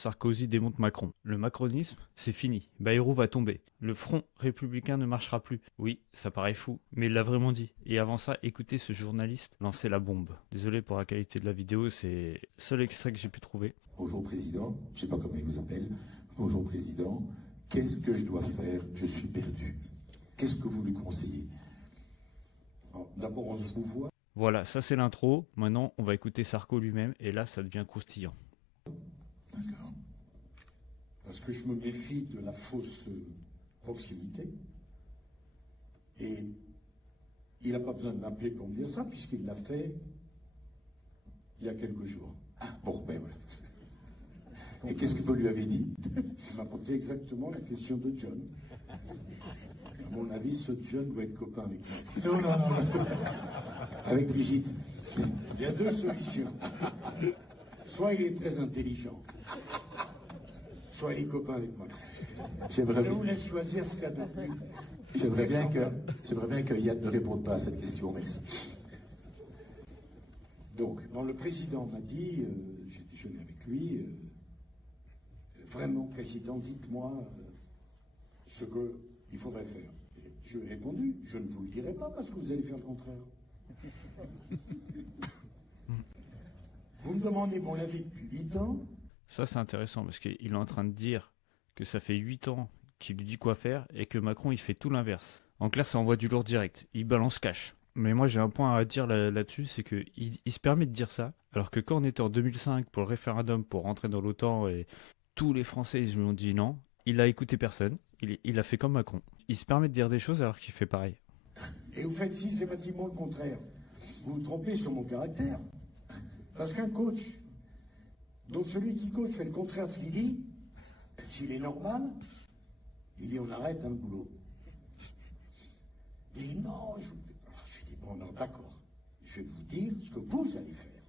Sarkozy démonte Macron. Le macronisme, c'est fini. Bayrou va tomber. Le front républicain ne marchera plus. Oui, ça paraît fou, mais il l'a vraiment dit. Et avant ça, écoutez ce journaliste lancer la bombe. Désolé pour la qualité de la vidéo, c'est le seul extrait que j'ai pu trouver. Bonjour Président, je ne sais pas comment il vous appelle. Bonjour Président, qu'est-ce que je dois faire? Je suis perdu. Qu'est-ce que vous lui conseillez? D'abord, on se vous voit. Voilà, ça c'est l'intro. Maintenant, on va écouter Sarko lui-même, et là, ça devient croustillant. D'accord. Parce que je me méfie de la fausse proximité. Et il n'a pas besoin de m'appeler pour me dire ça, puisqu'il l'a fait il y a quelques jours. Ah, bon, ben voilà. Et qu'est-ce que vous lui avez dit? Il m'a posé exactement la question de John. À mon avis, ce John doit être copain avec moi. Non. Avec Brigitte. Il y a deux solutions. Soit il est très intelligent, soit il est copain avec moi. Je vous laisse choisir ce qu'il y a de plus. J'aimerais bien que Yann ne réponde pas à cette question, merci. Donc, le président m'a dit, j'ai déjeuné avec lui, vraiment, président, dites-moi ce qu'il faudrait faire. Et je lui ai répondu, je ne vous le dirai pas parce que vous allez faire le contraire. Vous me demandez mon avis depuis 8 ans. Ça c'est intéressant parce qu'il est en train de dire que ça fait 8 ans qu'il lui dit quoi faire et que Macron il fait tout l'inverse. En clair, ça envoie du lourd direct, il balance cash. Mais moi j'ai un point à dire là-dessus, c'est qu'il se permet de dire ça, alors que quand on était en 2005 pour le référendum pour rentrer dans l'OTAN et tous les Français ils lui ont dit non, il a écouté personne, il a fait comme Macron. Il se permet de dire des choses alors qu'il fait pareil. Et vous faites systématiquement le contraire. Vous vous trompez sur mon caractère. Parce qu'un coach, dont celui qui coach fait le contraire de ce qu'il dit, s'il est normal, il dit on arrête le boulot. Il dit non, je dis bon non, d'accord, je vais vous dire ce que vous allez faire.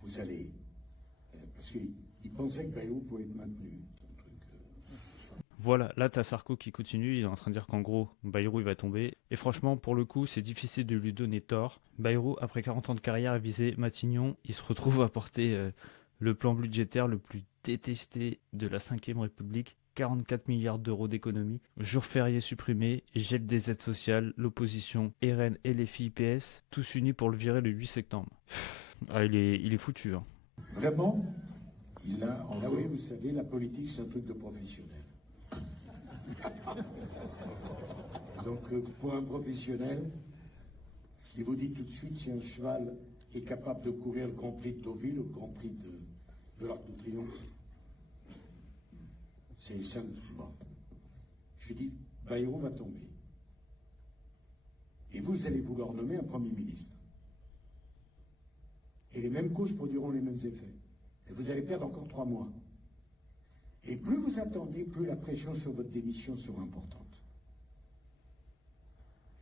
Vous allez, parce qu'il pensait que Bayrou pouvait être maintenu. Voilà, là t'as Sarko qui continue, il est en train de dire qu'en gros, Bayrou il va tomber. Et franchement, pour le coup, c'est difficile de lui donner tort. Bayrou, après 40 ans de carrière, a visé Matignon, il se retrouve à porter le plan budgétaire le plus détesté de la 5ème République. 44 milliards d'euros d'économie, jours fériés supprimés, gel des aides sociales, l'opposition, RN et les filles PS, tous unis pour le virer le 8 septembre. Ah, il est foutu. Hein. Vraiment? Ah oui, vous savez, la politique c'est un truc de professionnel. Donc pour un professionnel, il vous dit tout de suite si un cheval est capable de courir le Grand Prix de Deauville, le Grand Prix de l'Arc de Triomphe. C'est simple. Bon. Je dis, Bayrou va tomber. Et vous allez vouloir nommer un Premier ministre. Et les mêmes causes produiront les mêmes effets. Et vous allez perdre encore 3 mois. Et plus vous attendez, plus la pression sur votre démission sera importante.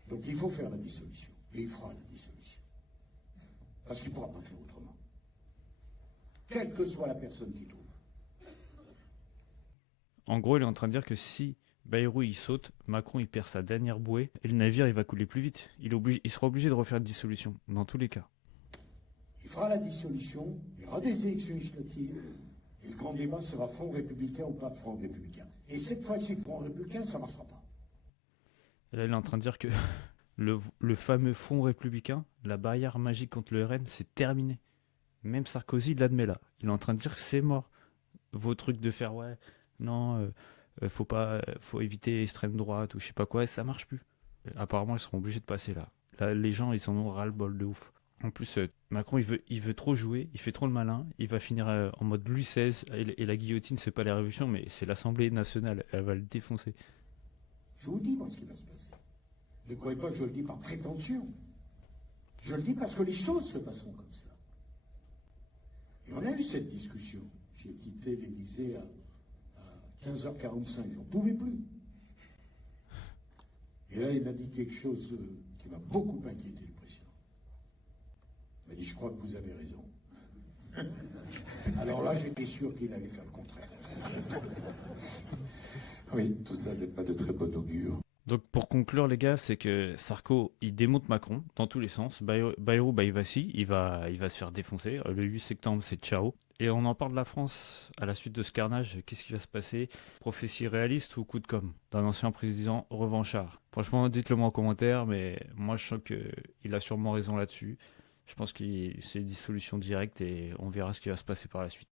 Donc il faut faire la dissolution. Et il fera la dissolution. Parce qu'il ne pourra pas faire autrement. Quelle que soit la personne qui trouve. En gros, il est en train de dire que si Bayrou il saute, Macron il perd sa dernière bouée et le navire il va couler plus vite. Il sera obligé de refaire une dissolution, dans tous les cas. Il fera la dissolution, il y aura des élections législatives, et le grand débat sera front républicain ou pas de front républicain. Et cette fois-ci, front républicain, ça ne marchera pas. Et là, il est en train de dire que le fameux front républicain, la barrière magique contre le RN, c'est terminé. Même Sarkozy l'admet là. Il est en train de dire que c'est mort. Vos trucs de faire, ouais, non, faut éviter l'extrême droite ou je sais pas quoi, ça marche plus. Apparemment, ils seront obligés de passer là. Là, les gens, ils en ont ras-le-bol de ouf. En plus, Macron, il veut trop jouer, il fait trop le malin, il va finir en mode Louis XVI, et la guillotine, c'est pas la révolution, mais c'est l'Assemblée nationale, elle va le défoncer. Je vous dis, moi, ce qui va se passer. Ne croyez pas que je le dis par prétention. Je le dis parce que les choses se passeront comme ça. Et on a eu cette discussion. J'ai quitté l'Élysée à 15h45, j'en pouvais plus. Et là, il m'a dit quelque chose qui m'a beaucoup inquiété, le président. Il m'a dit, je crois que vous avez raison. Alors là, j'étais sûr qu'il allait faire le contraire. Oui, tout ça n'est pas de très bon augure. Donc pour conclure les gars, c'est que Sarko il démonte Macron dans tous les sens. Bayrou bah, il va se faire défoncer. Le 8 septembre c'est ciao. Et on en parle de la France à la suite de ce carnage. Qu'est-ce qui va se passer? Prophétie réaliste ou coup de com' d'un ancien président revanchard? Franchement, dites-le moi en commentaire, mais moi je sens qu'il a sûrement raison là-dessus. Je pense que c'est une dissolution directe et on verra ce qui va se passer par la suite.